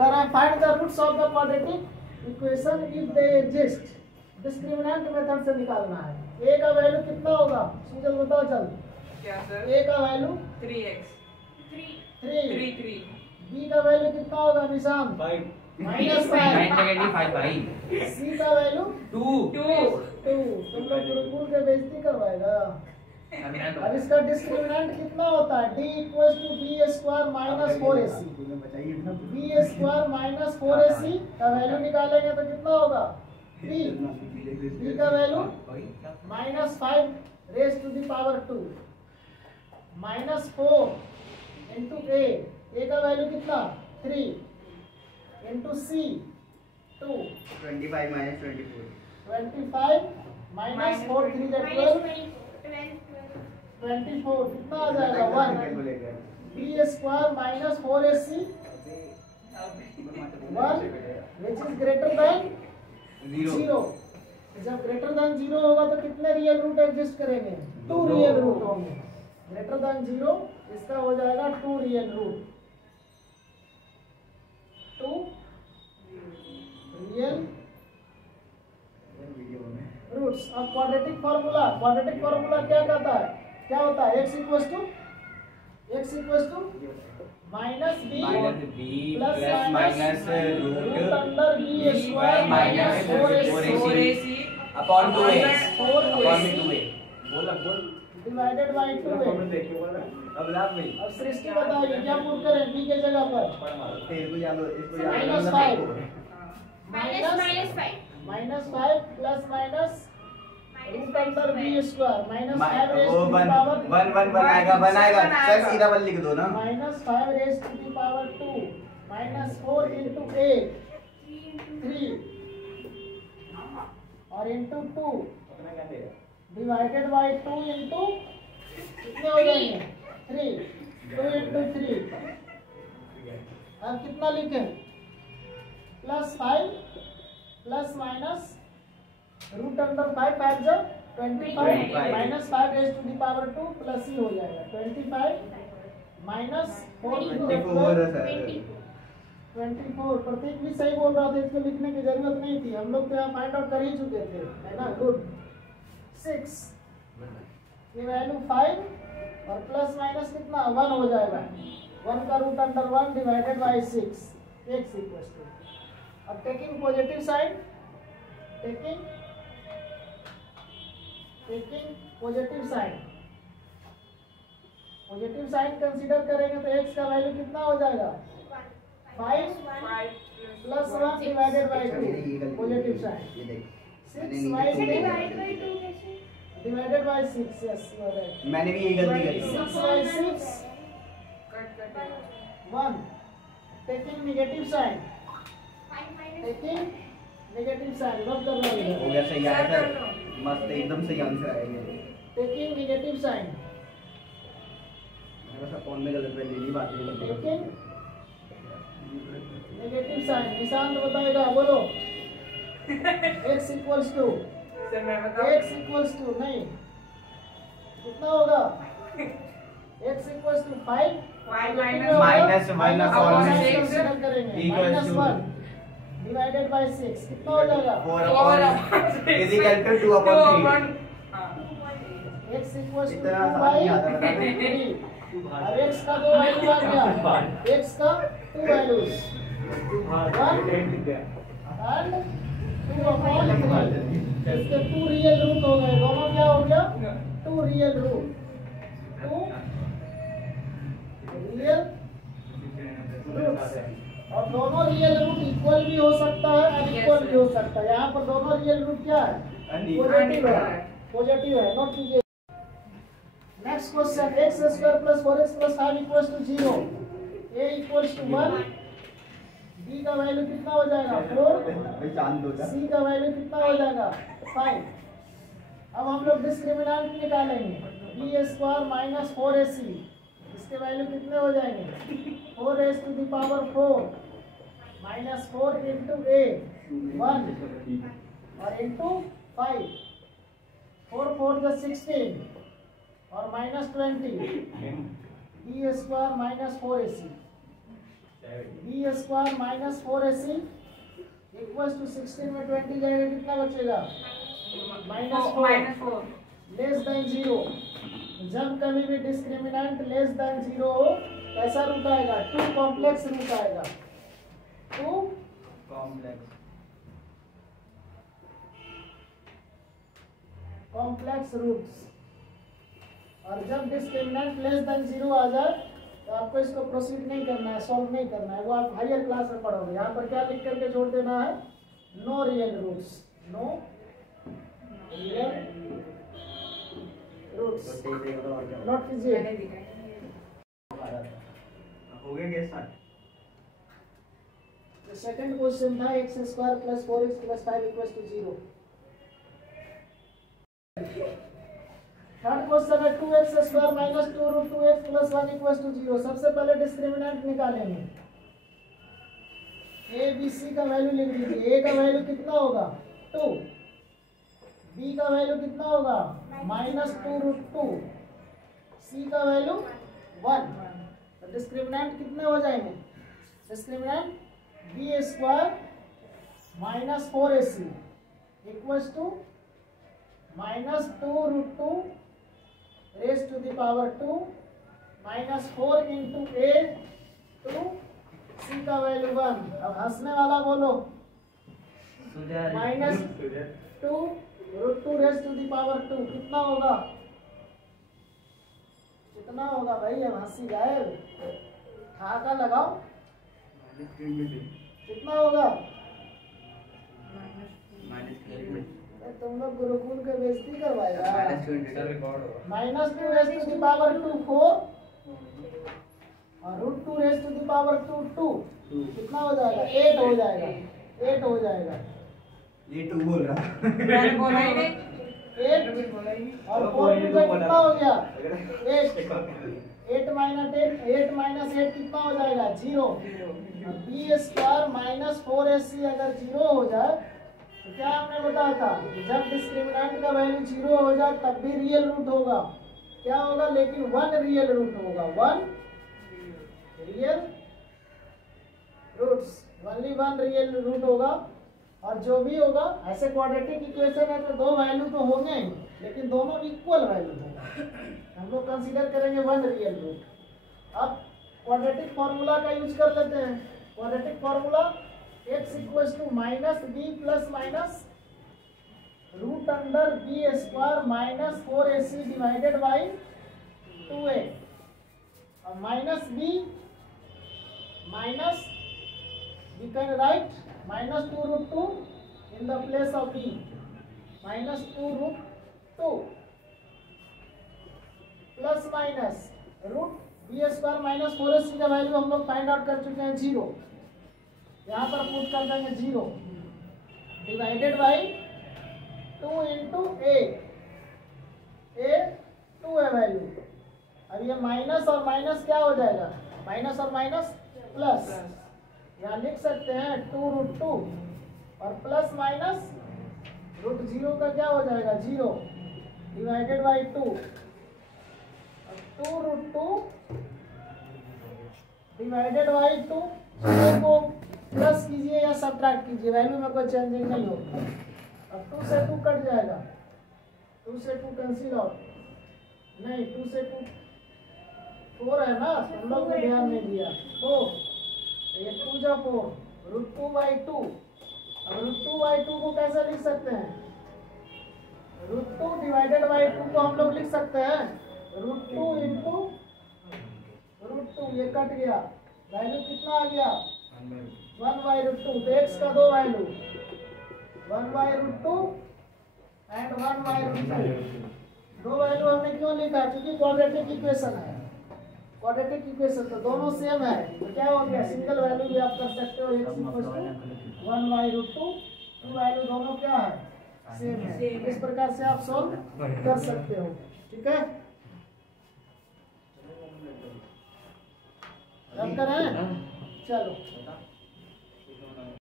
Find the roots of the quadratic equation if they exist. Discriminant method से निकालना है। a का value कितना होगा सुजल बताओ चल। क्या सर? a का वैल्यू 3x 3 b का वैल्यू कितना होगा निशान? 5 -5 -5 भाई। c का वैल्यू 2 2। तुम लोग गुरुकुल के बेइज्जती करवाएगा। अब इसका डिस्क्रिमिनेंट कितना होता है? d = b² - 4ac। b² - 4ac का वैल्यू निकालेंगे तो कितना होगा? b का value -5 raised to the power 2 -4 into a का वैल्यू कितना? 3 into c 2 25 - 24 25 - 4 3 = 12 24 कितना आ जाएगा? 1 b² - 4ac 1 which is greater than 0। जब ग्रेटर देन 0 होगा तो कितने रियल रूट एग्जिस्ट करेंगे? 2 रियल रूट होंगे। ग्रेटर देन 0 इसका हो जाएगा 2 रियल रूट 2 रियल रूट्स। अब क्वाड्रेटिक फार्मूला क्या कहता है? क्या होता है? x = -b √b² - 4ac divided by 2a। अब सृष्टि बताइए क्या पुट करें b के जगह पर? -5 वन आएगा सर सीधा 1 लिख दो ना। -5 raised to the power 2 -4 into a 3 और into 2 डिवाइडेड बाय 2 into कितने हो जाएंगे? 3 2 into 3। अब कितना लिखें? +5 ± √5 5 जब 25 -5 raised to the power 2 plus ही हो जाएगा 25 -4 24। प्रतीक भी सही बोल रहा था, इसको लिखने की जरूरत नहीं थी, हम लोग तो यहाँ फाइंड आउट कर ही चुके थे, है ना? गुड। 6 ये वैल्यू 5 और प्लस माइनस कितना 1 हो जाएगा। 1 का √1 डिवाइडेड बाय 6 x = अब taking positive side positive sign consider करेंगे तो x का वैल्यू कितना हो जाएगा? 5 + 1 divided by 2 positive sign 6 divided by 6। Yes you are right. मैंने भी यही गलती करी। 6/6 1 टेकिंग नेगेटिव साइन रब कर रहा है। हो गया सही आया सर, मस्त एकदम सही आंसर आएगा। टेकिंग नेगेटिव साइन बस फोन में गलत वैल्यू नहीं बात नहीं टेकिंग नेगेटिव साइन निशांत बताएगा, बोलो। x = सर मैं बताऊं? x = नहीं कितना होगा? x = 5 -1 करेंगे -1 डिवाइडेड बाय 6 कितना हो जाएगा? 4/2/3 x = 2/3। अब x का 2 वैल्यू आ गया, x का 2 वैल्यूज 1 एंड 2/3। इसके 2 रियल रूट हो गए, दोनों क्या हो गया? 2 रियल रूट 2 रियल रूट्स। और दोनों रियल रूट इक्वल भी हो सकता है, अनइक्वल भी हो सकता है। यहाँ पर दोनों रियल रूट क्या है? पॉजिटिव है। नोट कीजिए। Next question, x² + 4x + 5 = 0। a = 1 b का वैल्यू कितना हो जाएगा? 4 c का वैल्यू कितना हो जाएगा? 5। अब हम लोग डिस्क्रिमिनेंट निकालेंगे। b² - 4ac इसके वैल्यू कितने हो जाएंगे? 4 raised to the power 4 -4 into a 1 और into 5 4 4 = 16 और -20 b² - 4ac b² square minus 4ac equals to 16 में 20 जाएगा, कितना बचेगा? -4 लेस देन 0। जब कभी भी डिस्क्रिमिनेंट लेस देन 0 हो कैसा रूट आएगा? 2 कॉम्प्लेक्स रूट आएगा। 2 कॉम्प्लेक्स रूट्स। और जब डिस्क्रिमिनेंट लेस देन 0 आ जाए तो आपको इसको प्रोसीड नहीं करना है, सॉल्व नहीं करना है, वो आप हायर क्लास में पढ़ोगे। यहाँ पर क्या लिख करके छोड़ देना है? No real roots, no real roots. Note कीजिए। हो गया क्या स्टार्ट? सेकंड क्वेश्चन था x square plus 4x plus 5 equals to 0। Third question है 2x square minus 2 root 2x plus 1 equals to 0। सबसे पहले डिस्क्रिमिनेंट निकालेंगे। a b c का वैल्यू लिख दीजिए। a का वैल्यू कितना होगा? 2। b का वैल्यू कितना होगा? -2 रूट 2। c का वैल्यू 1। तो डिस्क्रिमिनेंट कितने हो जाएंगे? Discriminant b square minus 4ac equals to -2 root 2 raise to the power 2 -4 into a two c का वैल्यू 1। अब हंसने वाला बोलो। -2 root 2 raise to the power 2 कितना होगा? कितना होगा भाई? अब हंसी गायब, ठहाका लगाओ। कितना होगा? तुम लोग गुरुकुल के बेइज्जती करवाएगा। -2 रेज टू द पावर 2 4 और root 2 raise to the power 2 2 कितना हो जाएगा? 8 हो जाएगा। 8 हो जाएगा। ये 2 बोल रहा है। 8 और 4 2 का कितना हो गया? 8 माइनस 8 कितना हो जाएगा? 0। b स्क्वायर माइनस 4ac अगर 0 हो जाए तो क्या हमने बताया था? जब डिस्क्रिमिनेंट का वैल्यू 0 हो जाए तब भी रियल रूट होगा। क्या होगा? लेकिन 1 रियल रूट होगा। 1 real roots, only 1 real root होगा। और जो भी होगा, ऐसे क्वाड्रेटिक इक्वेशन है तो 2 वैल्यू तो होंगे ही, लेकिन दोनों इक्वल वैल्यू होगा। हम लोग कंसीडर करेंगे 1 रियल रूट। अब क्वाड्रेटिक फार्मूला का यूज कर लेते हैं। Quadratic formula x equals to minus b plus minus root under b square minus 4ac divided by 2a। और minus b minus we can write -2 root 2 in the place of b, -2 root 2 plus minus root b square minus 4ac का value हम लोग find out कर चुके हैं 0। यहाँ पर put कर देंगे 0 डिवाइडेड बाई 2 इंटू a 2 है वैल्यू। अब ये माइनस और माइनस क्या हो जाएगा? माइनस और माइनस प्लस। यहाँ लिख सकते हैं 2 रूट 2 और प्लस माइनस रूट 0 का क्या हो जाएगा? 0 divided by 2। 2 root 2 divided by 2। को प्लस कीजिए या सब्ट्रैक्ट कीजिए, वैल्यू में कोई चेंजिंग नहीं होगा। अब 2 से 2 कट जाएगा। 2 से 2 कैंसिल आउट नहीं, 2 से 2 4 है ना, हम लोग ने ध्यान नहीं दिया। 4 ये 2 जा 4 रूट 2 बाई 2। अब रूट 2 बाई 2 को कैसे लिख सकते हैं? रूट 2 डिवाइडेड बाई 2 को हम लोग लिख सकते हैं रूट 2 इंटू रूट 2। ये कट गया, वैल्यू कितना आ गया? 1 बाई रूट 2। तो x का 2 value 1 by root 2 and 1 by root 2। 2 value हमने क्यों लिखा? क्योंकि क्वाड्रेटिक इक्वेशन है। क्वाड्रेटिक इक्वेशन तो दोनों सेम है, तो क्या हो गया? सिंगल वैल्यू भी आप कर सकते हो। x equal to 1 by root 2। 2 value दोनों क्या है? सेम है। इस प्रकार से आप सॉल्व कर सकते हो। ठीक है, हम करें? चलो।